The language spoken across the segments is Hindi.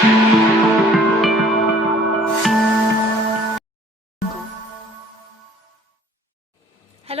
हेलो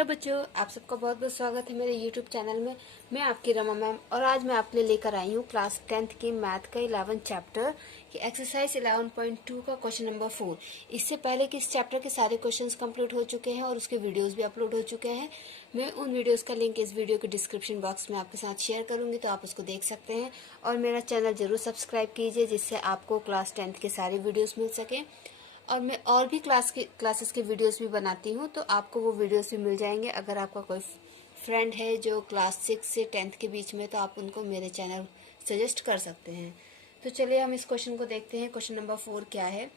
बच्चों, आप सबका बहुत बहुत स्वागत है मेरे यूट्यूब चैनल में। मैं आपकी रमा मैम और आज मैं आपके लिए लेकर आई हूँ क्लास 10th की मैथ का 11 चैप्टर की एक्सरसाइज 11.2 का क्वेश्चन नंबर 4। इससे पहले कि इस चैप्टर के सारे क्वेश्चंस कंप्लीट हो चुके हैं और उसके वीडियोस भी अपलोड हो चुके हैं। मैं उन वीडियोस का लिंक इस वीडियो के डिस्क्रिप्शन बॉक्स में आपके साथ शेयर करूंगी, तो आप उसको देख सकते हैं। और मेरा चैनल जरूर सब्सक्राइब कीजिए, जिससे आपको क्लास 10th के सारे वीडियोस मिल सके। और मैं और भी क्लासेस के वीडियोस भी बनाती हूँ, तो आपको वो वीडियोस भी मिल जाएंगे। अगर आपका कोई फ्रेंड है जो क्लास 6 से 10th के बीच में, तो आप उनको मेरे चैनल सजेस्ट कर सकते हैं। तो चलिए हम इस क्वेश्चन को देखते हैं। क्वेश्चन नंबर 4 क्या है?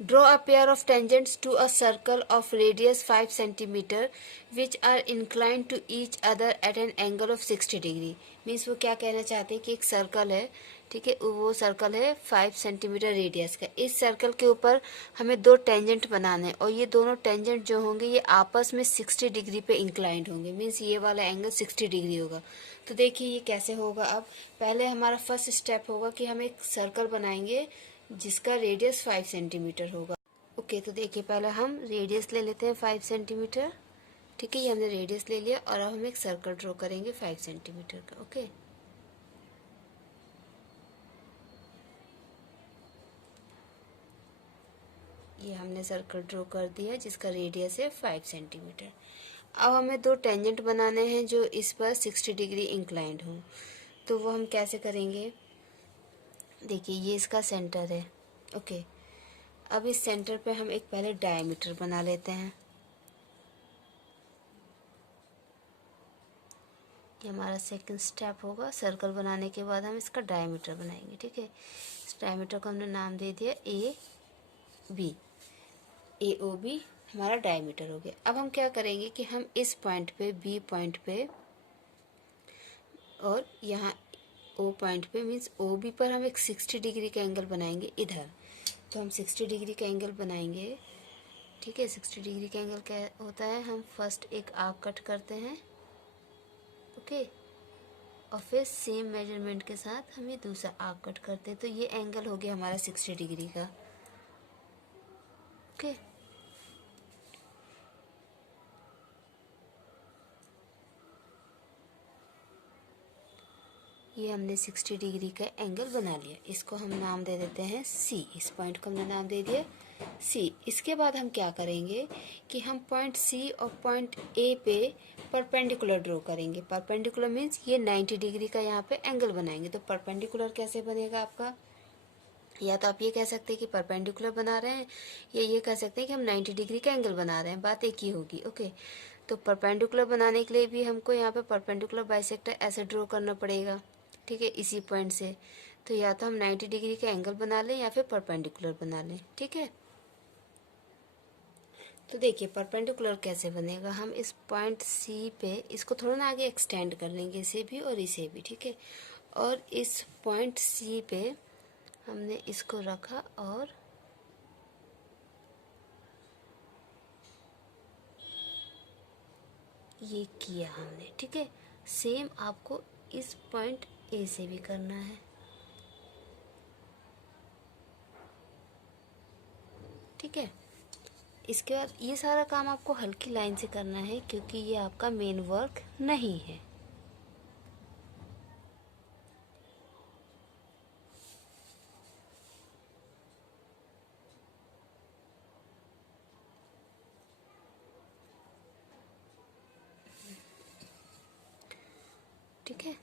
Draw a pair of tangents to a circle of radius 5 centimeter which are inclined to each other at an angle of 60 degree. Means वो क्या कहना चाहते हैं कि एक सर्कल है, ठीक है, वो सर्कल है 5 सेंटीमीटर रेडियस का। इस सर्कल के ऊपर हमें दो टेंजेंट बनाने हैं और ये दोनों टेंजेंट जो होंगे ये आपस में 60 डिग्री पे इंक्लाइंड होंगे। मीन्स ये वाला एंगल 60 डिग्री होगा। तो देखिए ये कैसे होगा। अब पहले हमारा फर्स्ट स्टेप होगा कि हम एक सर्कल बनाएंगे जिसका रेडियस 5 सेंटीमीटर होगा। ओके, तो देखिए पहले हम रेडियस ले लेते हैं 5 सेंटीमीटर। ठीक है, ये हमने रेडियस ले लिया और अब हम एक सर्कल ड्रॉ करेंगे 5 सेंटीमीटर का। ओके, ये हमने सर्कल ड्रॉ कर दिया जिसका रेडियस है 5 सेंटीमीटर। अब हमें दो टेंजेंट बनाने हैं जो इस पर 60 डिग्री इंक्लाइंड हों। तो वो हम कैसे करेंगे? देखिए ये इसका सेंटर है। ओके, अब इस सेंटर पे हम एक पहले डायमीटर बना लेते हैं। ये हमारा सेकंड स्टेप होगा। सर्कल बनाने के बाद हम इसका डायमीटर बनाएंगे। ठीक है, इस डायमीटर को हमने नाम दे दिया A B. A O B हमारा डायमीटर हो गया। अब हम क्या करेंगे कि हम इस पॉइंट पे, बी पॉइंट पे और यहाँ ओ पॉइंट पे, मीन्स ओ बी पर हम एक 60 डिग्री का एंगल बनाएंगे इधर। तो हम 60 डिग्री का एंगल बनाएंगे। ठीक है, 60 डिग्री का एंगल क्या होता है? हम फर्स्ट एक आर्क कट करते हैं। ओके, और फिर सेम मेजरमेंट के साथ हम ये दूसरा आर्क कट करते हैं। तो ये एंगल हो गया हमारा 60 डिग्री का। ओके, ये हमने 60 डिग्री का एंगल बना लिया। इसको हम नाम दे देते हैं सी। इस पॉइंट को हमने नाम दे दिया सी। इसके बाद हम क्या करेंगे कि हम पॉइंट सी और पॉइंट ए पे परपेंडिकुलर ड्रॉ करेंगे। परपेंडिकुलर मीन्स ये 90 डिग्री का यहाँ पे एंगल बनाएंगे। तो परपेंडिकुलर कैसे बनेगा आपका? या तो आप ये कह सकते हैं कि परपेंडिकुलर बना रहे हैं, या ये कह सकते हैं कि हम 90 डिग्री का एंगल बना रहे हैं। बात एक ही होगी। ओके, तो परपेंडिकुलर बनाने के लिए भी हमको यहाँ पे परपेंडिकुलर बाइसेक्टर ऐसे ड्रॉ करना पड़ेगा। ठीक है, इसी पॉइंट से। तो या तो हम 90 डिग्री का एंगल बना लें या फिर परपेंडिकुलर बना लें। ठीक है, तो देखिए परपेंडिकुलर कैसे बनेगा। हम इस पॉइंट सी पे इसको थोड़ा ना आगे एक्सटेंड कर लेंगे, इसे भी और इसे भी। ठीक है, और इस पॉइंट सी पे हमने इसको रखा और ये किया हमने। ठीक है, सेम आपको इस पॉइंट ए से भी करना है। ठीक है, इसके बाद ये सारा काम आपको हल्की लाइन से करना है क्योंकि ये आपका मेन वर्क नहीं है। ठीक है,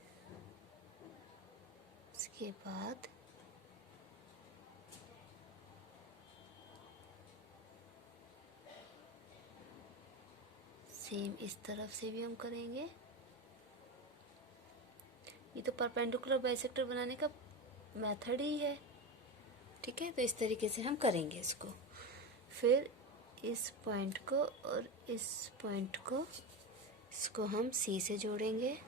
इसके बाद सेम इस तरफ से भी हम करेंगे। ये तो परपेंडिकुलर बाइसेक्टर बनाने का मेथड ही है। ठीक है, तो इस तरीके से हम करेंगे इसको। फिर इस पॉइंट को और इस पॉइंट को, इसको हम सी से जोड़ेंगे।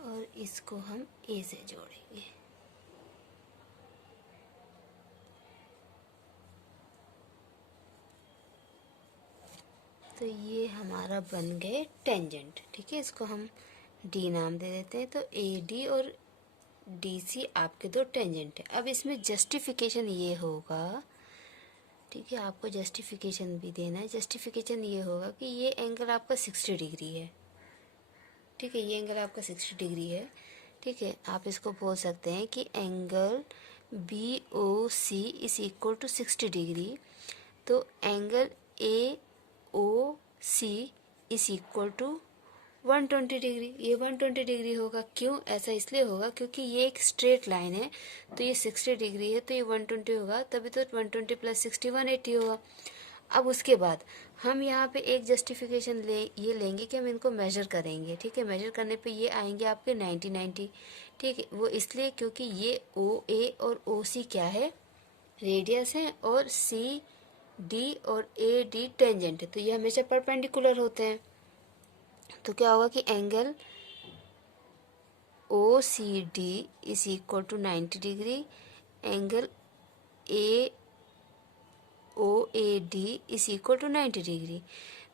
और इसको हम ए से जोड़ेंगे। तो ये हमारा बन गए टेंजेंट। ठीक है, इसको हम डी नाम दे देते हैं। तो ए डी और डी सी आपके दो टेंजेंट है। अब इसमें जस्टिफिकेशन ये होगा, ठीक है, आपको जस्टिफिकेशन भी देना है। जस्टिफिकेशन ये होगा कि ये एंगल आपका 60 डिग्री है। ठीक है, ये एंगल आपका 60 डिग्री है। ठीक है, आप इसको बोल सकते हैं कि angle B O C is equal to 60 degree. तो angle A O C is equal to 120 degree. ये 120 डिग्री होगा। क्यों ऐसा? इसलिए होगा क्योंकि ये एक स्ट्रेट लाइन है, तो ये 60 डिग्री है, तो ये 120 होगा, तभी तो 120 प्लस 60 180 होगा। अब उसके बाद हम यहाँ पे एक जस्टिफिकेशन ये लेंगे कि हम इनको मेजर करेंगे। ठीक है, मेजर करने पे ये आएंगे आपके 90 90। ठीक है, वो इसलिए क्योंकि ये ओ ए और ओ सी क्या है? रेडियस है, और सी डी और ए डी टेंजेंट है, तो ये हमेशा परपेंडिकुलर होते हैं। तो क्या होगा कि angle O C D is equal to 90 degree, angle A O A D is equal to 90 degree.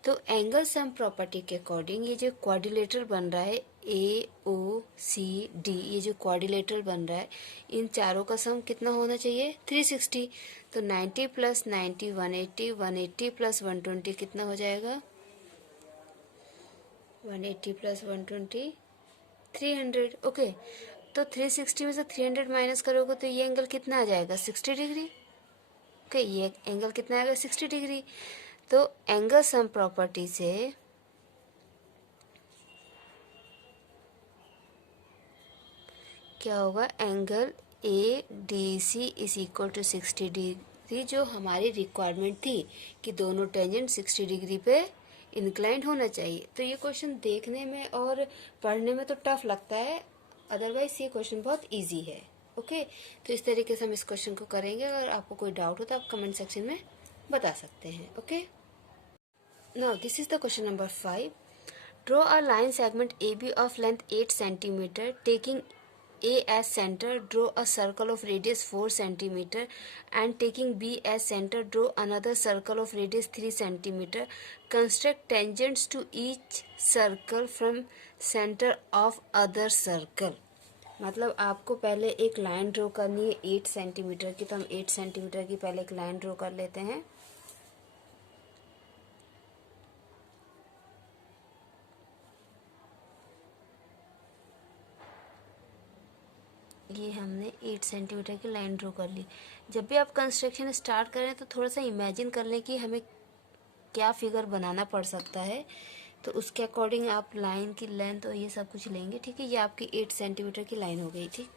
तो एंगल सम प्रॉपर्टी के अकॉर्डिंग ये जो क्वाड्रिलेटरल बन रहा है ए ओ सी डी, ये जो क्वाड्रिलेटरल बन रहा है, इन चारों का सम कितना होना चाहिए? 360। तो 90 प्लस 90 180, 180 प्लस 120 कितना हो जाएगा? 180 प्लस 120 300। ओके, तो 360 में से 300 माइनस करोगे तो ये एंगल कितना आ जाएगा? 60 डिग्री। ओके, ये एंगल कितना आएगा? 60 डिग्री। तो एंगल सम प्रॉपर्टी से क्या होगा? Angle A D C is equal to 60 degree, जो हमारी रिक्वायरमेंट थी कि दोनों टेंजेंट 60 डिग्री पे इंक्लाइंड होना चाहिए। तो ये क्वेश्चन देखने में और पढ़ने में तो टफ लगता है, अदरवाइज ये क्वेश्चन बहुत इजी है। ओके, तो इस तरीके से हम इस क्वेश्चन को करेंगे। अगर आपको कोई डाउट हो तो आप कमेंट सेक्शन में बता सकते हैं। Okay, now this is the question number 5। Draw a line segment A B of length 8 centimetre taking A as center, draw a circle of radius 4 centimeter, and taking B as center, draw another circle of radius 3 centimeter. Construct tangents to each circle from center of other circle. मतलब आपको पहले एक लाइन ड्रॉ करनी है 8 सेंटीमीटर की, तो हम 8 सेंटीमीटर की पहले एक लाइन ड्रॉ कर लेते हैं। ये हमने 8 सेंटीमीटर की लाइन ड्रॉ कर ली। जब भी आप कंस्ट्रक्शन स्टार्ट करें तो थोड़ा सा इमेजिन कर लें कि हमें क्या फिगर बनाना पड़ सकता है, तो उसके अकॉर्डिंग आप लाइन की लेंथ और ये सब कुछ लेंगे। ठीक है, ये आपकी 8 सेंटीमीटर की लाइन हो गई। ठीक,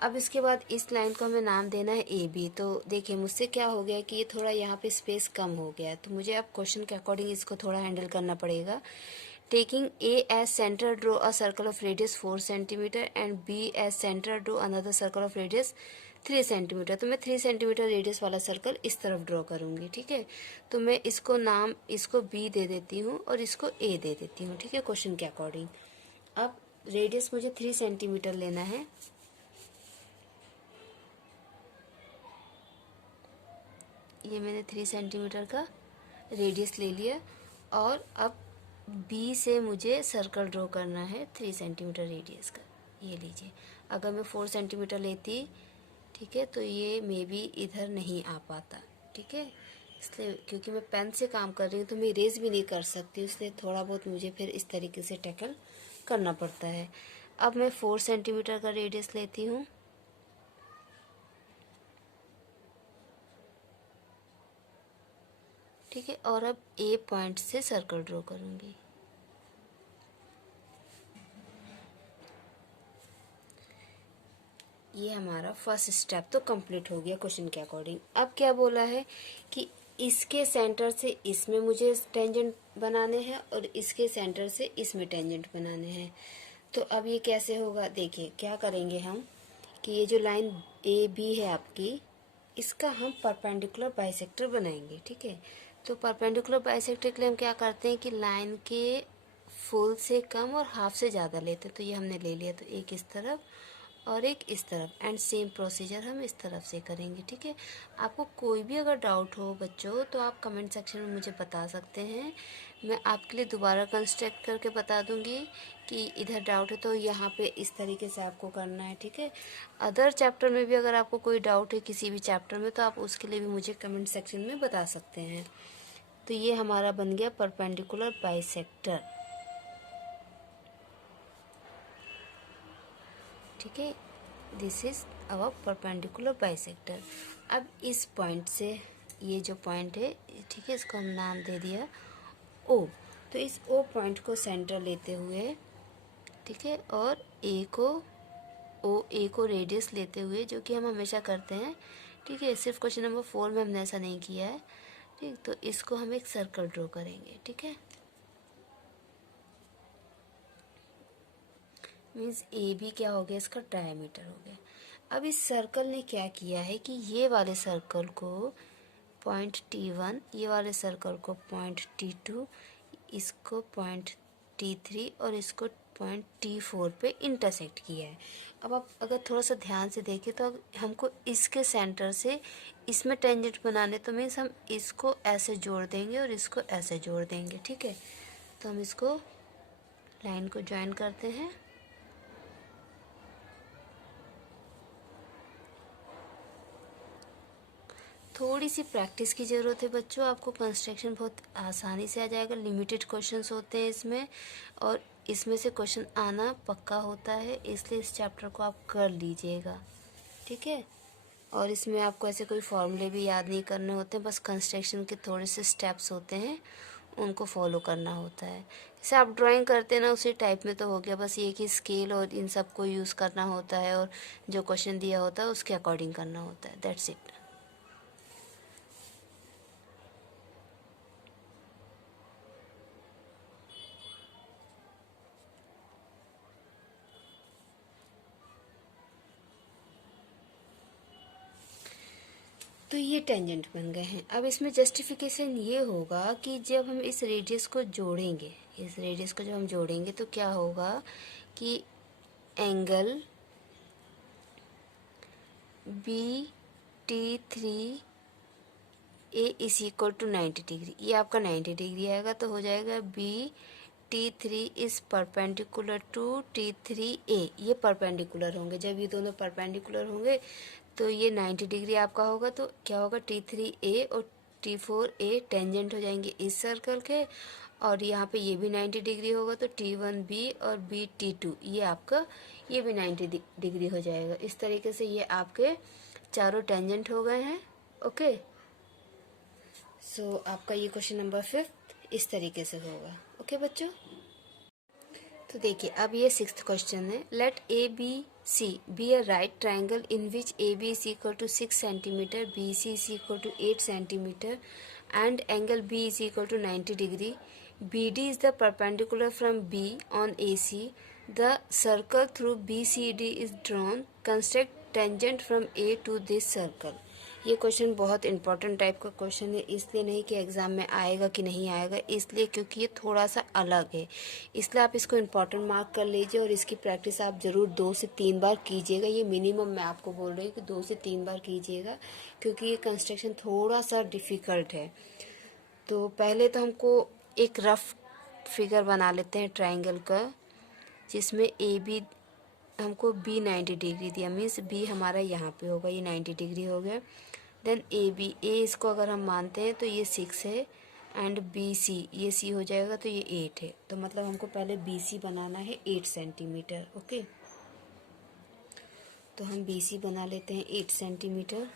अब इसके बाद इस लाइन को हमें नाम देना है ए बी। तो देखिए मुझसे क्या हो गया कि ये थोड़ा यहाँ पे स्पेस कम हो गया है, तो मुझे अब क्वेश्चन के अकॉर्डिंग इसको थोड़ा हैंडल करना पड़ेगा। Taking A as center, draw a circle of radius 4 centimeter and B as center, draw another circle of radius 3 centimetre. तो मैं 3 सेंटीमीटर रेडियस वाला सर्कल इस तरफ ड्रॉ करूँगी। ठीक है, तो मैं इसको नाम इसको B दे देती हूँ और इसको A दे देती हूँ। ठीक है, क्वेश्चन के अकॉर्डिंग। अब रेडियस मुझे 3 सेंटीमीटर लेना है। ये मैंने 3 सेंटीमीटर का रेडियस ले लिया, और अब बी से मुझे सर्कल ड्रॉ करना है 3 सेंटीमीटर रेडियस का। ये लीजिए, अगर मैं 4 सेंटीमीटर लेती, ठीक है, तो ये मे बी इधर नहीं आ पाता। ठीक है, इसलिए क्योंकि मैं पेन से काम कर रही हूँ तो मैं इरेज भी नहीं कर सकती, इसलिए थोड़ा बहुत मुझे फिर इस तरीके से टैकल करना पड़ता है। अब मैं 4 सेंटीमीटर का रेडियस लेती हूँ। ठीक है, और अब ए पॉइंट से सर्कल ड्रॉ करूँगी। ये हमारा फर्स्ट स्टेप तो कंप्लीट हो गया क्वेश्चन के अकॉर्डिंग। अब क्या बोला है कि इसके सेंटर से इसमें मुझे टेंजेंट बनाने हैं और इसके सेंटर से इसमें टेंजेंट बनाने हैं। तो अब ये कैसे होगा? देखिए क्या करेंगे हम कि ये जो लाइन ए बी है आपकी, इसका हम परपेंडिकुलर बाइसेक्टर बनाएंगे। ठीक है, तो परपेंडिकुलर बाइसेक्टर के लिए हम क्या करते हैं कि लाइन के फुल से कम और हाफ से ज़्यादा लेते हैं। तो ये हमने ले लिया, तो एक इस तरफ और एक इस तरफ, एंड सेम प्रोसीजर हम इस तरफ से करेंगे। ठीक है, आपको कोई भी अगर डाउट हो बच्चों तो आप कमेंट सेक्शन में मुझे बता सकते हैं, मैं आपके लिए दोबारा कंस्ट्रक्ट करके बता दूंगी कि इधर डाउट है तो यहाँ पे इस तरीके से आपको करना है। ठीक है, अदर चैप्टर में भी अगर आपको कोई डाउट है किसी भी चैप्टर में तो आप उसके लिए भी मुझे कमेंट सेक्शन में बता सकते हैं। तो ये हमारा बन गया परपेंडिकुलर बाइसेक्टर। ठीक है, this is our perpendicular bisector. अब इस पॉइंट से, ये जो पॉइंट है, ठीक है, इसको हम नाम दे दिया ओ। तो इस ओ पॉइंट को सेंटर लेते हुए, ठीक है, और ए को रेडियस लेते हुए, जो कि हम हमेशा करते हैं। ठीक है, सिर्फ क्वेश्चन नंबर 4 में हमने ऐसा नहीं किया है। ठीक, तो इसको हम एक सर्कल ड्रॉ करेंगे। ठीक है, मीन्स ए बी क्या हो गया, इसका डायमीटर हो गया। अब इस सर्कल ने क्या किया है कि ये वाले सर्कल को पॉइंट T1, ये वाले सर्कल को पॉइंट T2, इसको पॉइंट T3 और इसको पॉइंट T4 पे इंटरसेक्ट किया है। अब आप अगर थोड़ा सा ध्यान से देखें तो हमको इसके सेंटर से इसमें टेंजेंट बनाने, तो मीन्स हम इसको ऐसे जोड़ देंगे और इसको ऐसे जोड़ देंगे। ठीक है, तो हम इसको लाइन को ज्वाइन करते हैं। थोड़ी सी प्रैक्टिस की ज़रूरत है बच्चों, आपको कंस्ट्रक्शन बहुत आसानी से आ जाएगा। लिमिटेड क्वेश्चंस होते हैं इसमें, और इसमें से क्वेश्चन आना पक्का होता है, इसलिए इस चैप्टर को आप कर लीजिएगा। ठीक है, और इसमें आपको ऐसे कोई फॉर्मूले भी याद नहीं करने होते, बस कंस्ट्रक्शन के थोड़े से स्टेप्स होते हैं, उनको फॉलो करना होता है। जैसे आप ड्राइंग करते हैं ना, उसी टाइप में तो हो गया, बस ये कि स्केल और इन सब को यूज़ करना होता है और जो क्वेश्चन दिया होता है उसके अकॉर्डिंग करना होता है। That's it. तो ये टेंजेंट बन गए हैं। अब इसमें जस्टिफिकेशन ये होगा कि जब हम इस रेडियस को जोड़ेंगे, इस रेडियस को जब हम जोड़ेंगे तो क्या होगा कि angle BT3 A is equal to 90 degree, ये आपका 90 डिग्री आएगा, तो हो जाएगा BT3 is perpendicular to T3A। ये परपेंडिकुलर होंगे, जब ये दोनों परपेंडिकुलर होंगे तो ये 90 डिग्री आपका होगा, तो क्या होगा T3A और T4A टेंजेंट हो जाएंगे इस सर्कल के, और यहाँ पे ये भी 90 डिग्री होगा, तो T1B और BT2 ये आपका, ये भी 90 डिग्री हो जाएगा। इस तरीके से ये आपके चारों टेंजेंट हो गए हैं। ओके, सो आपका ये क्वेश्चन नंबर 5 इस तरीके से होगा। ओके बच्चों, तो देखिए अब ये 6th क्वेश्चन है। Let ABC be a right triangle in which AB is equal to 6 centimetre, BC is equal to 8 centimetre and angle B is equal to 90 degree. BD is the perpendicular from B on AC. The circle through BCD is drawn. Construct tangent from A to this circle. ये क्वेश्चन बहुत इंपॉर्टेंट टाइप का क्वेश्चन है, इसलिए नहीं कि एग्ज़ाम में आएगा कि नहीं आएगा, इसलिए क्योंकि ये थोड़ा सा अलग है, इसलिए आप इसको इम्पॉर्टेंट मार्क कर लीजिए और इसकी प्रैक्टिस आप ज़रूर 2 से 3 बार कीजिएगा। ये मिनिमम मैं आपको बोल रही हूँ कि 2 से 3 बार कीजिएगा, क्योंकि ये कंस्ट्रक्शन थोड़ा सा डिफ़िकल्ट है। तो पहले तो हमको एक रफ फिगर बना लेते हैं ट्राइंगल का, जिसमें ए बी, हमको B 90 डिग्री दिया, मीन्स B हमारा यहाँ पे होगा, ये 90 डिग्री हो गया। देन ए इसको अगर हम मानते हैं तो ये 6 है, एंड BC, ये C हो जाएगा तो ये 8 है। तो मतलब हमको पहले BC बनाना है 8 सेंटीमीटर। ओके, तो हम BC बना लेते हैं 8 सेंटीमीटर।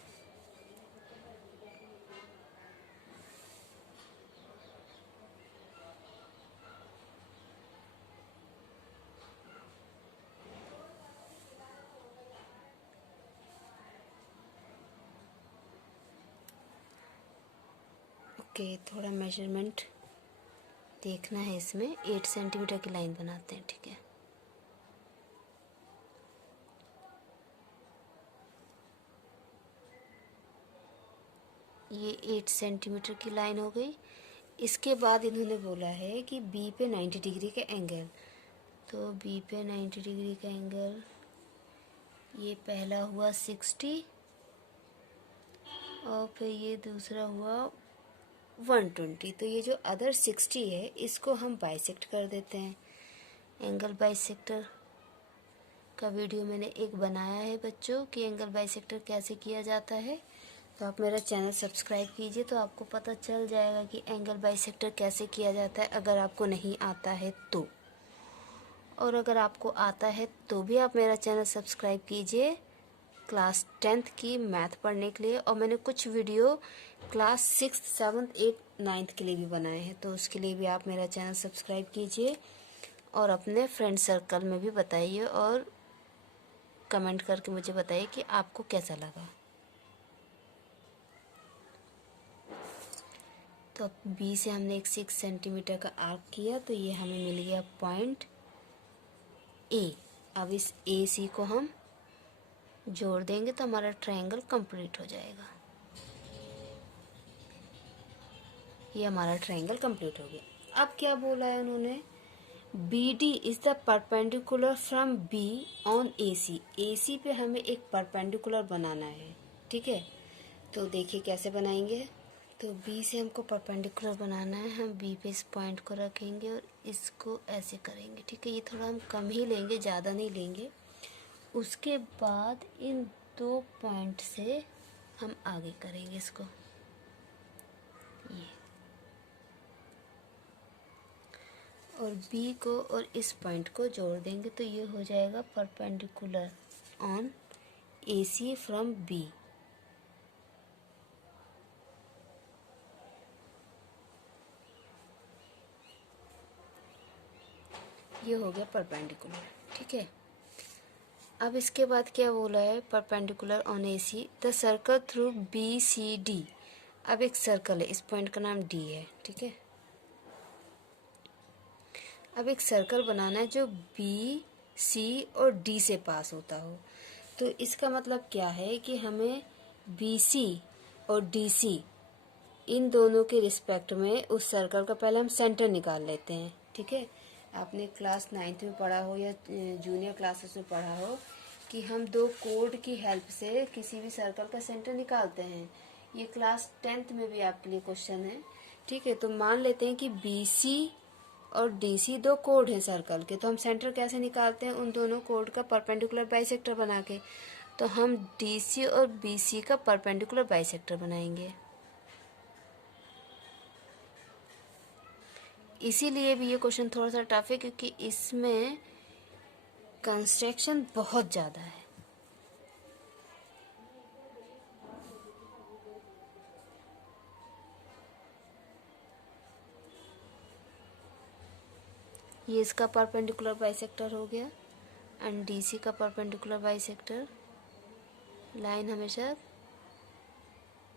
ओके, थोड़ा मेजरमेंट देखना है इसमें, 8 सेंटीमीटर की लाइन बनाते हैं। ठीक है, ये 8 सेंटीमीटर की लाइन हो गई। इसके बाद इन्होंने बोला है कि B पे 90 डिग्री का एंगल, तो B पे 90 डिग्री का एंगल ये पहला हुआ 60 और फिर ये दूसरा हुआ 120। तो ये जो अदर 60 है इसको हम बाइसेक्ट कर देते हैं। एंगल बाइसेक्टर का वीडियो मैंने एक बनाया है बच्चों कि एंगल बाइसेक्टर कैसे किया जाता है। तो आप मेरा चैनल सब्सक्राइब कीजिए तो आपको पता चल जाएगा कि एंगल बाइसेक्टर कैसे किया जाता है, अगर आपको नहीं आता है तो। और अगर आपको आता है तो भी आप मेरा चैनल सब्सक्राइब कीजिए क्लास 10th की मैथ पढ़ने के लिए। और मैंने कुछ video class 6th 7th 8th 9th के लिए भी बनाए हैं, तो उसके लिए भी आप मेरा चैनल सब्सक्राइब कीजिए और अपने फ्रेंड सर्कल में भी बताइए और कमेंट करके मुझे बताइए कि आपको कैसा लगा। तो बी से हमने एक 6 सेंटीमीटर का आर्क किया तो ये हमें मिल गया पॉइंट ए। अब इस ए सी को हम जोड़ देंगे तो हमारा ट्रायंगल कंप्लीट हो जाएगा। ये हमारा ट्रायंगल कंप्लीट हो गया। अब क्या बोला है उन्होंने, B D is the perpendicular from B on A C. A C पे हमें एक परपेंडिकुलर बनाना है, ठीक है। तो देखिए कैसे बनाएंगे। तो बी से हमको परपेंडिकुलर बनाना है। हम बी पे इस पॉइंट को रखेंगे और इसको ऐसे करेंगे, ठीक है। ये थोड़ा हम कम ही लेंगे, ज़्यादा नहीं लेंगे। उसके बाद इन दो पॉइंट से हम आगे करेंगे इसको, ये। और बी को और इस पॉइंट को जोड़ देंगे तो ये हो जाएगा perpendicular on A C from B. ये हो गया परपेंडिकुलर, ठीक है। अब इसके बाद क्या बोला है, perpendicular on A C the circle through B C D. अब एक सर्कल है, इस पॉइंट का नाम डी है, ठीक है। अब एक सर्कल बनाना है जो बी सी और डी से पास होता हो। तो इसका मतलब क्या है कि हमें बी सी और डी सी इन दोनों के रिस्पेक्ट में उस सर्कल का पहले हम सेंटर निकाल लेते हैं, ठीक है। आपने क्लास 9th में पढ़ा हो या जूनियर क्लासेस में पढ़ा हो कि हम दो कोड की हेल्प से किसी भी सर्कल का सेंटर निकालते हैं। ये क्लास 10th में भी आपके लिए क्वेश्चन है, ठीक है। तो मान लेते हैं कि बी सी और डी सी दो कोड हैं सर्कल के, तो हम सेंटर कैसे निकालते हैं, उन दोनों कोड का परपेंडिकुलर बाइसेक्टर बना के। तो हम डी सी और बी सी का परपेंडिकुलर बाइसेक्टर बनाएंगे। इसीलिए भी ये क्वेश्चन थोड़ा सा टफ है क्योंकि इसमें कंस्ट्रक्शन बहुत ज़्यादा है। ये इसका परपेंडिकुलर बाइसेक्टर हो गया एंड डीसी का परपेंडिकुलर बाइसेक्टर। लाइन हमेशा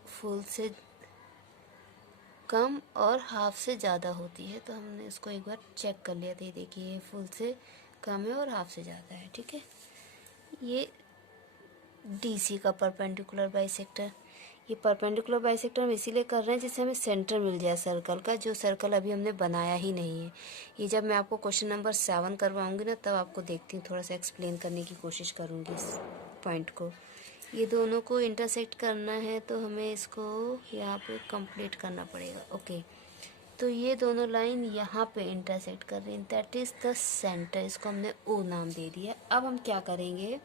फुल से कम और हाफ से ज़्यादा होती है, तो हमने इसको एक बार चेक कर लिया था। देखिए ये फुल से कम है और हाफ से ज़्यादा है, ठीक है। ये डीसी का परपेंडिकुलर बाइसेक्टर। ये परपेंडिकुलर बाइसेक्टर हम इसीलिए कर रहे हैं जिससे हमें सेंटर मिल जाए सर्कल का, जो सर्कल अभी हमने बनाया ही नहीं है। ये जब मैं आपको क्वेश्चन नंबर 7 करवाऊंगी ना तब आपको देखती हूँ, थोड़ा सा एक्सप्लेन करने की कोशिश करूँगी इस पॉइंट को। ये दोनों को इंटरसेक्ट करना है तो हमें इसको यहाँ पे कंप्लीट करना पड़ेगा, ओके। तो ये दोनों लाइन यहाँ पे इंटरसेक्ट कर रही हैं, दैट इज़ द सेंटर। इसको हमने ओ नाम दे दिया। अब हम क्या करेंगे,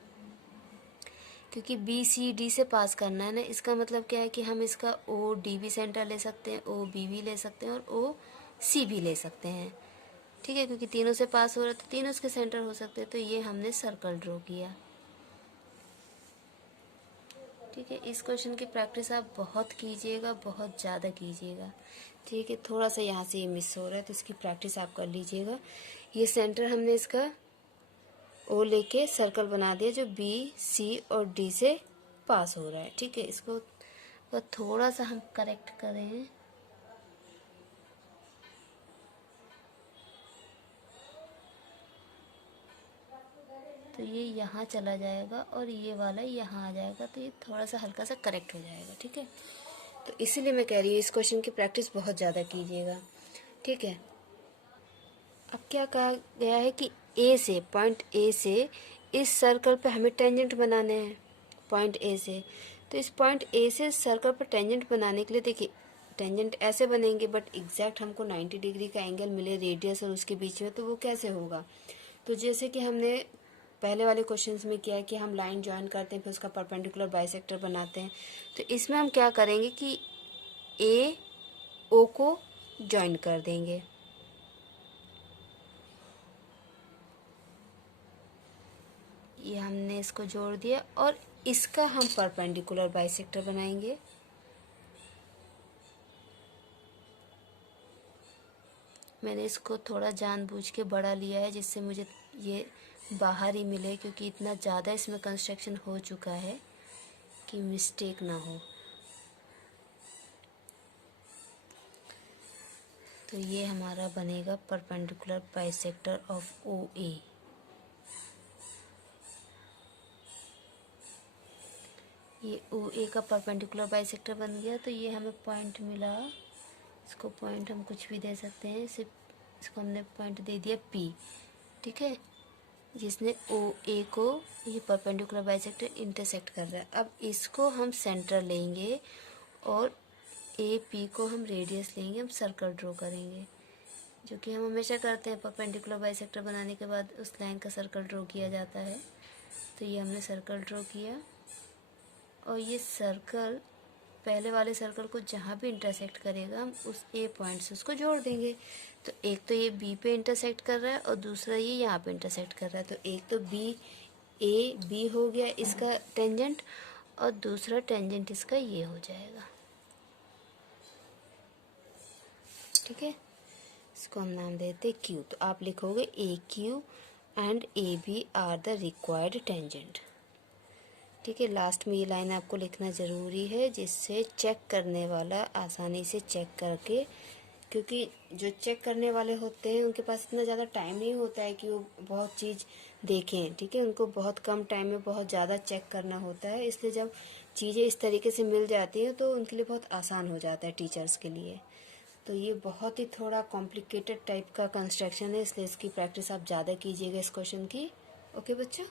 क्योंकि बी सी डी से पास करना है ना, इसका मतलब क्या है कि हम इसका ओ डी भी सेंटर ले सकते हैं, ओ बी भी ले सकते हैं और ओ सी भी ले सकते हैं, ठीक है। क्योंकि तीनों से पास हो रहा है तो तीनों उसके सेंटर हो सकते हैं। तो ये हमने सर्कल ड्रॉ किया, ठीक है। इस क्वेश्चन की प्रैक्टिस आप बहुत कीजिएगा, बहुत ज़्यादा कीजिएगा, ठीक है। थोड़ा सा यहाँ से ये मिस हो रहा है तो इसकी प्रैक्टिस आप कर लीजिएगा। ये सेंटर हमने इसका ओ लेके सर्कल बना दिया जो बी सी और डी से पास हो रहा है, ठीक है। इसको थोड़ा सा हम करेक्ट करें, तो ये यहाँ चला जाएगा और ये वाला यहाँ आ जाएगा, तो ये थोड़ा सा हल्का सा करेक्ट हो जाएगा, ठीक है। तो इसीलिए मैं कह रही हूँ इस क्वेश्चन की प्रैक्टिस बहुत ज़्यादा कीजिएगा, ठीक है। अब क्या कहा गया है कि ए से, पॉइंट ए से इस सर्कल पे हमें टेंजेंट बनाने हैं पॉइंट ए से। तो इस पॉइंट ए से सर्कल पर टेंजेंट बनाने के लिए देखिए टेंजेंट ऐसे बनेंगे, बट एग्जैक्ट हमको 90 डिग्री का एंगल मिले रेडियस और उसके बीच में, तो वो कैसे होगा। तो जैसे कि हमने पहले वाले क्वेश्चंस में किया है कि हम लाइन ज्वाइन करते हैं फिर उसका परपेंडिकुलर बाइसेक्टर बनाते हैं। तो इसमें हम क्या करेंगे कि ए ओ को ज्वाइन कर देंगे। ये हमने इसको जोड़ दिया और इसका हम परपेंडिकुलर बाइसेक्टर बनाएंगे। मैंने इसको थोड़ा जानबूझ के बड़ा लिया है जिससे मुझे ये बाहर ही मिले, क्योंकि इतना ज़्यादा इसमें कंस्ट्रक्शन हो चुका है कि मिस्टेक ना हो। तो ये हमारा बनेगा परपेंडिकुलर बाइसेक्टर ऑफ ओ ए। ये ओ ए का परपेंडिकुलर बाइसेक्टर बन गया। तो ये हमें पॉइंट मिला, इसको पॉइंट हम कुछ भी दे सकते हैं, सिर्फ इसको हमने पॉइंट दे दिया पी, ठीक है, जिसने ओ ए को ये परपेंडिकुलर बाइसेक्टर इंटरसेक्ट कर रहा है। अब इसको हम सेंटर लेंगे और ए पी को हम रेडियस लेंगे, हम सर्कल ड्रॉ करेंगे, जो कि हम हमेशा करते हैं। परपेंडिकुलर बाइसेक्टर बनाने के बाद उस लाइन का सर्कल ड्रॉ किया जाता है। तो ये हमने सर्कल ड्रॉ किया और ये सर्कल पहले वाले सर्कल को जहाँ भी इंटरसेक्ट करेगा हम उस ए पॉइंट से उसको जोड़ देंगे। तो एक तो ये बी पे इंटरसेक्ट कर रहा है और दूसरा ये यहाँ पे इंटरसेक्ट कर रहा है। तो एक तो बी ए बी हो गया इसका टेंजेंट और दूसरा टेंजेंट इसका ये हो जाएगा, ठीक है। इसको हम नाम देते क्यू। तो आप लिखोगे A Q and A B are the required tangent, ठीक है। लास्ट में ये लाइन आपको लिखना ज़रूरी है जिससे चेक करने वाला आसानी से चेक करके, क्योंकि जो चेक करने वाले होते हैं उनके पास इतना ज़्यादा टाइम नहीं होता है कि वो बहुत चीज़ देखें, ठीक है। उनको बहुत कम टाइम में बहुत ज़्यादा चेक करना होता है, इसलिए जब चीज़ें इस तरीके से मिल जाती हैं तो उनके लिए बहुत आसान हो जाता है टीचर्स के लिए। तो ये बहुत ही थोड़ा कॉम्प्लिकेटेड टाइप का कंस्ट्रक्शन है, इसलिए इसकी प्रैक्टिस आप ज़्यादा कीजिएगा इस क्वेश्चन की। ओके बच्चों,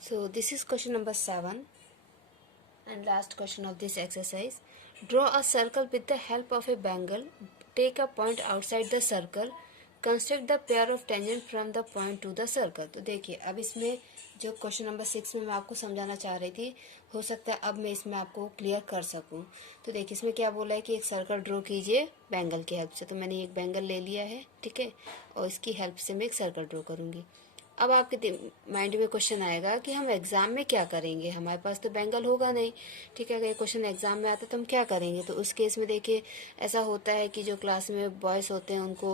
so this is question number 7 and last question of this exercise. Draw a circle with the help of a bangle. Take a point outside the circle. Construct the pair of tangent from the point to the circle. तो देखिए अब इसमें जो क्वेश्चन नंबर 6 में मैं आपको समझाना चाह रही थी, हो सकता है अब मैं इसमें आपको क्लियर कर सकूं। तो देखिए इसमें क्या बोला है कि एक सर्कल ड्रॉ कीजिए बैंगल की हेल्प से। तो मैंने एक बैंगल ले लिया है, ठीक है, और इसकी हेल्प से मैं एक सर्कल ड्रॉ करूंगी। अब आपके माइंड में क्वेश्चन आएगा कि हम एग्जाम में क्या करेंगे, हमारे पास तो बैंगल होगा नहीं, ठीक है। अगर ये क्वेश्चन एग्जाम में आता तो हम क्या करेंगे। तो उस केस में देखिए ऐसा होता है कि जो क्लास में बॉयज़ होते हैं उनको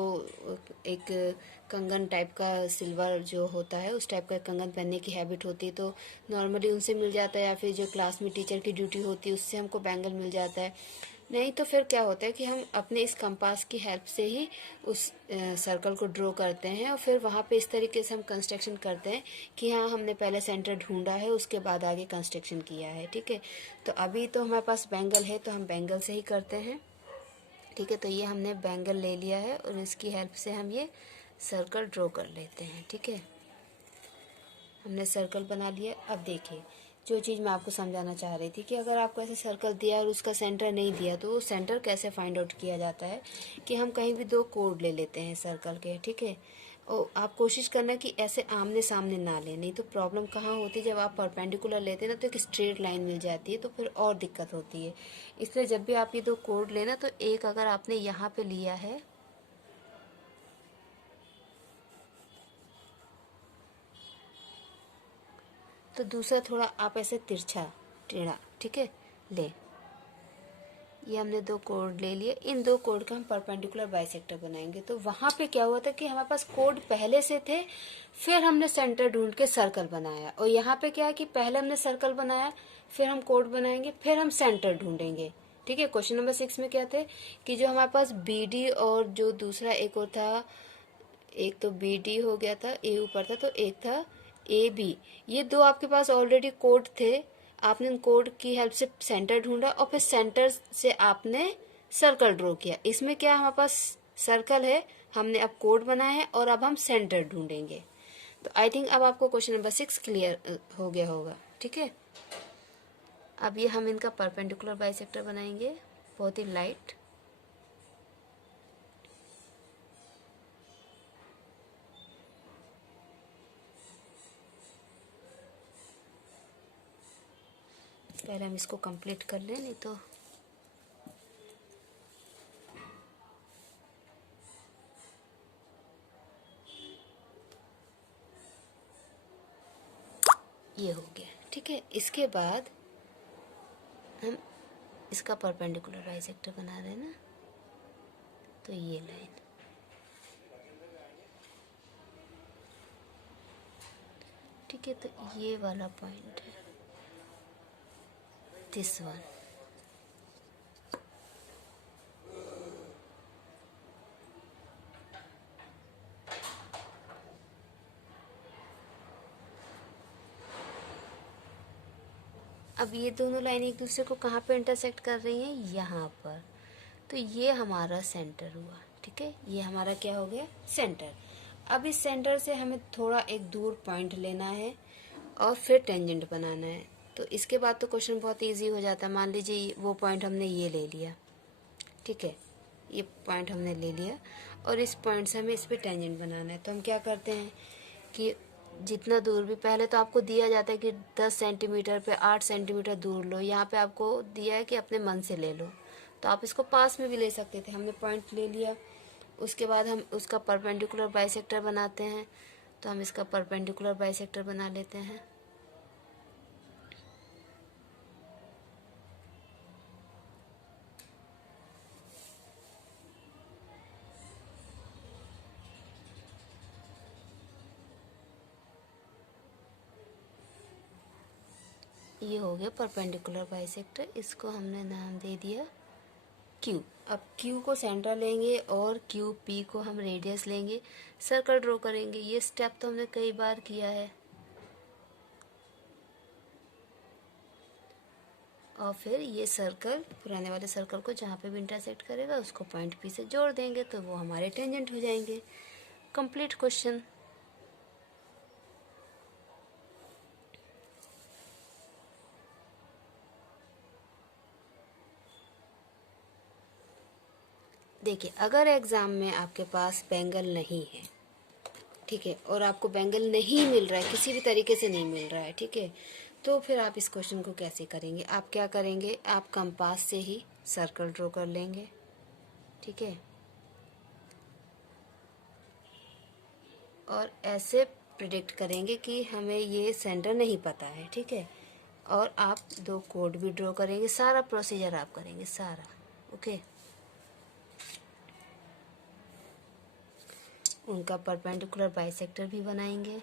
एक कंगन टाइप का सिल्वर जो होता है उस टाइप का कंगन पहनने की हैबिट होती है, तो नॉर्मली उनसे मिल जाता है, या फिर जो क्लास में टीचर की ड्यूटी होती है उससे हमको बैंगल मिल जाता है। नहीं तो फिर क्या होता है कि हम अपने इस कंपास की हेल्प से ही उस सर्कल को ड्रॉ करते हैं और फिर वहाँ पे इस तरीके से हम कंस्ट्रक्शन करते हैं कि हाँ हमने पहले सेंटर ढूंढा है उसके बाद आगे कंस्ट्रक्शन किया है, ठीक है। तो अभी तो हमारे पास बैंगल है तो हम बैंगल से ही करते हैं, ठीक है। तो ये हमने बैंगल ले लिया है और इसकी हेल्प से हम ये सर्कल ड्रॉ कर लेते हैं, ठीक है। हमने सर्कल बना लिया। अब देखिए जो चीज़ मैं आपको समझाना चाह रही थी कि अगर आपको ऐसे सर्कल दिया और उसका सेंटर नहीं दिया तो वो सेंटर कैसे फाइंड आउट किया जाता है कि हम कहीं भी दो कोड ले लेते हैं सर्कल के, ठीक है। और आप कोशिश करना कि ऐसे आमने सामने ना लें, नहीं तो प्रॉब्लम कहाँ होती है जब आप परपेंडिकुलर लेते हैं ना तो एक स्ट्रेट लाइन मिल जाती है तो फिर और दिक्कत होती है। इसलिए जब भी आप ये दो कोड लेना तो एक अगर आपने यहाँ पे लिया है तो दूसरा थोड़ा आप ऐसे तिरछा टेढ़ा, ठीक है, ले। ये हमने दो कोड ले लिए, इन दो कोड का हम परपेंडिकुलर बाइसेक्टर बनाएंगे। तो वहाँ पे क्या हुआ था कि हमारे पास कोड पहले से थे, फिर हमने सेंटर ढूंढ के सर्कल बनाया। और यहाँ पे क्या है कि पहले हमने सर्कल बनाया, फिर हम कोड बनाएंगे, फिर हम सेंटर ढूंढेंगे, ठीक है। क्वेश्चन नंबर 6 में क्या थे कि जो हमारे पास बी डी और जो दूसरा एक और था, एक तो बी डी हो गया था, ए ऊपर था, तो एक था ए बी, ये दो आपके पास ऑलरेडी कोड थे। आपने उन कोड की हेल्प से सेंटर ढूंढा और फिर सेंटर से आपने सर्कल ड्रॉ किया। इसमें क्या हमारे पास सर्कल है, हमने अब कोड बनाया है और अब हम सेंटर ढूंढेंगे। तो आई थिंक अब आपको क्वेश्चन नंबर 6 क्लियर हो गया होगा। ठीक है, अब ये हम इनका परपेंडिकुलर बाइसेक्टर बनाएंगे, बहुत ही लाइट। पहले हम इसको कंप्लीट कर लें, नहीं तो ये हो गया। ठीक है, इसके बाद हम इसका परपेंडिकुलर बाइसेक्टर बना रहे हैं ना, तो ये लाइन, ठीक है, तो ये वाला पॉइंट है, दिस वन। अब ये दोनों लाइन एक दूसरे को कहाँ पे इंटरसेक्ट कर रही हैं, यहाँ पर। तो ये हमारा सेंटर हुआ। ठीक है, ये हमारा क्या हो गया, सेंटर। अब इस सेंटर से हमें थोड़ा एक दूर पॉइंट लेना है और फिर टेंजेंट बनाना है। तो इसके बाद तो क्वेश्चन बहुत इजी हो जाता है। मान लीजिए वो पॉइंट हमने ये ले लिया, ठीक है, ये पॉइंट हमने ले लिया और इस पॉइंट से हमें इस पर टेंजेंट बनाना है। तो हम क्या करते हैं कि जितना दूर भी, पहले तो आपको दिया जाता है कि 10 सेंटीमीटर पे 8 सेंटीमीटर दूर लो, यहाँ पे आपको दिया है कि अपने मन से ले लो, तो आप इसको पास में भी ले सकते थे। हमने पॉइंट ले लिया, उसके बाद हम उसका परपेंडिकुलर बाइसेक्टर बनाते हैं। तो हम इसका परपेंडिकुलर बाइसेक्टर बना लेते हैं। ये हो गया परपेंडिकुलर बाइसेक्टर, इसको हमने नाम दे दिया क्यू। अब क्यू को सेंटर लेंगे और क्यू पी को हम रेडियस लेंगे, सर्कल ड्रॉ करेंगे। ये स्टेप तो हमने कई बार किया है। और फिर ये सर्कल, पुराने वाले सर्कल को जहाँ पे भी इंटरसेक्ट करेगा उसको पॉइंट पी से जोड़ देंगे, तो वो हमारे टेंजेंट हो जाएंगे। Complete question. देखिए, अगर एग्ज़ाम में आपके पास बैंगल नहीं है, ठीक है, और आपको बैंगल नहीं मिल रहा है, किसी भी तरीके से नहीं मिल रहा है, ठीक है, तो फिर आप इस क्वेश्चन को कैसे करेंगे? आप क्या करेंगे, आप कंपास से ही सर्कल ड्रॉ कर लेंगे, ठीक है, और ऐसे प्रिडिक्ट करेंगे कि हमें ये सेंटर नहीं पता है, ठीक है, और आप 2 कोड भी ड्रॉ करेंगे। सारा प्रोसीजर आप करेंगे, सारा। ओके, उनका परपेंडिकुलर बाइसेक्टर भी बनाएंगे।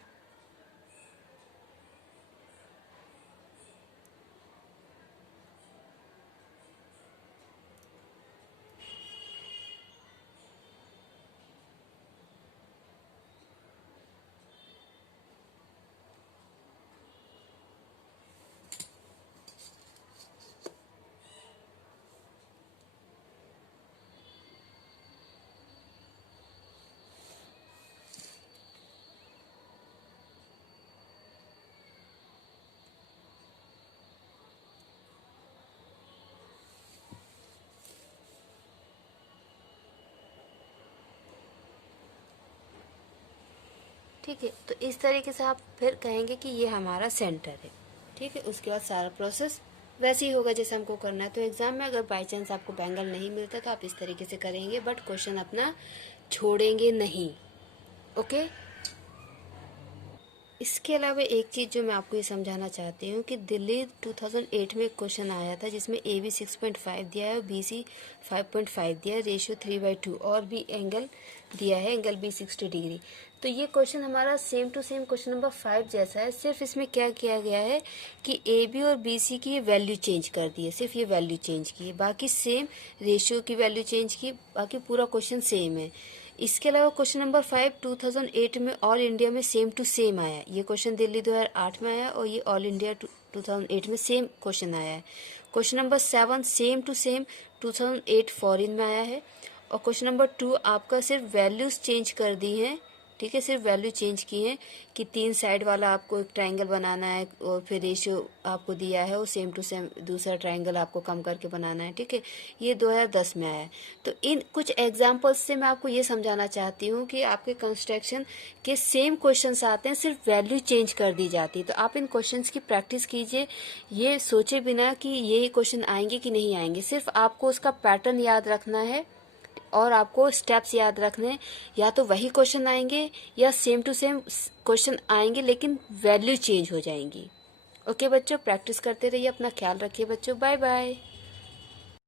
ठीक है, तो इस तरीके से आप फिर कहेंगे कि ये हमारा सेंटर है, ठीक है। उसके बाद सारा प्रोसेस वैसे ही होगा जैसे हमको करना है। तो एग्ज़ाम में अगर बाई चांस आपको बैंगल नहीं मिलता तो आप इस तरीके से करेंगे, बट क्वेश्चन अपना छोड़ेंगे नहीं। ओके, इसके अलावा एक चीज़ जो मैं आपको ये समझाना चाहती हूँ कि दिल्ली 2008 में एक क्वेश्चन आया था जिसमें ए बी 6.5 दिया है और बी सी 5.5 दिया है, रेशियो 3/2, और भी एंगल दिया है, एंगल बी 60 डिग्री। तो ये क्वेश्चन हमारा same to same question number 5 जैसा है, सिर्फ इसमें क्या किया गया है कि ए बी और बी सी की वैल्यू चेंज कर दी है, सिर्फ ये वैल्यू चेंज की है, बाकी सेम, रेशियो की वैल्यू चेंज की, बाकी पूरा क्वेश्चन सेम है। इसके अलावा क्वेश्चन नंबर 5 2008 में ऑल इंडिया में सेम टू सेम आया। ये क्वेश्चन दिल्ली 2008 में आया और ये ऑल इंडिया 2008 में सेम क्वेश्चन आया है। Question number 7 same to same 2008 foreign में आया है। और क्वेश्चन नंबर 2 आपका सिर्फ वैल्यूज चेंज कर दी हैं, ठीक है, सिर्फ वैल्यू चेंज की है कि 3 साइड वाला आपको एक ट्रायंगल बनाना है और फिर रेशियो आपको दिया है और सेम टू सेम दूसरा ट्रायंगल आपको कम करके बनाना है। ठीक है, ये 2010 में आया है। तो इन कुछ एग्जाम्पल्स से मैं आपको ये समझाना चाहती हूँ कि आपके कंस्ट्रक्शन के सेम क्वेश्चंस आते हैं, सिर्फ वैल्यू चेंज कर दी जाती है। तो आप इन क्वेश्चंस की प्रैक्टिस कीजिए, ये सोचे बिना कि ये क्वेश्चन आएंगे कि नहीं आएंगे। सिर्फ आपको उसका पैटर्न याद रखना है और आपको स्टेप्स याद रखने, या तो वही क्वेश्चन आएंगे या सेम टू सेम क्वेश्चन आएंगे लेकिन वैल्यू चेंज हो जाएंगी। ओके बच्चों, प्रैक्टिस करते रहिए, अपना ख्याल रखिए बच्चों, बाय बाय।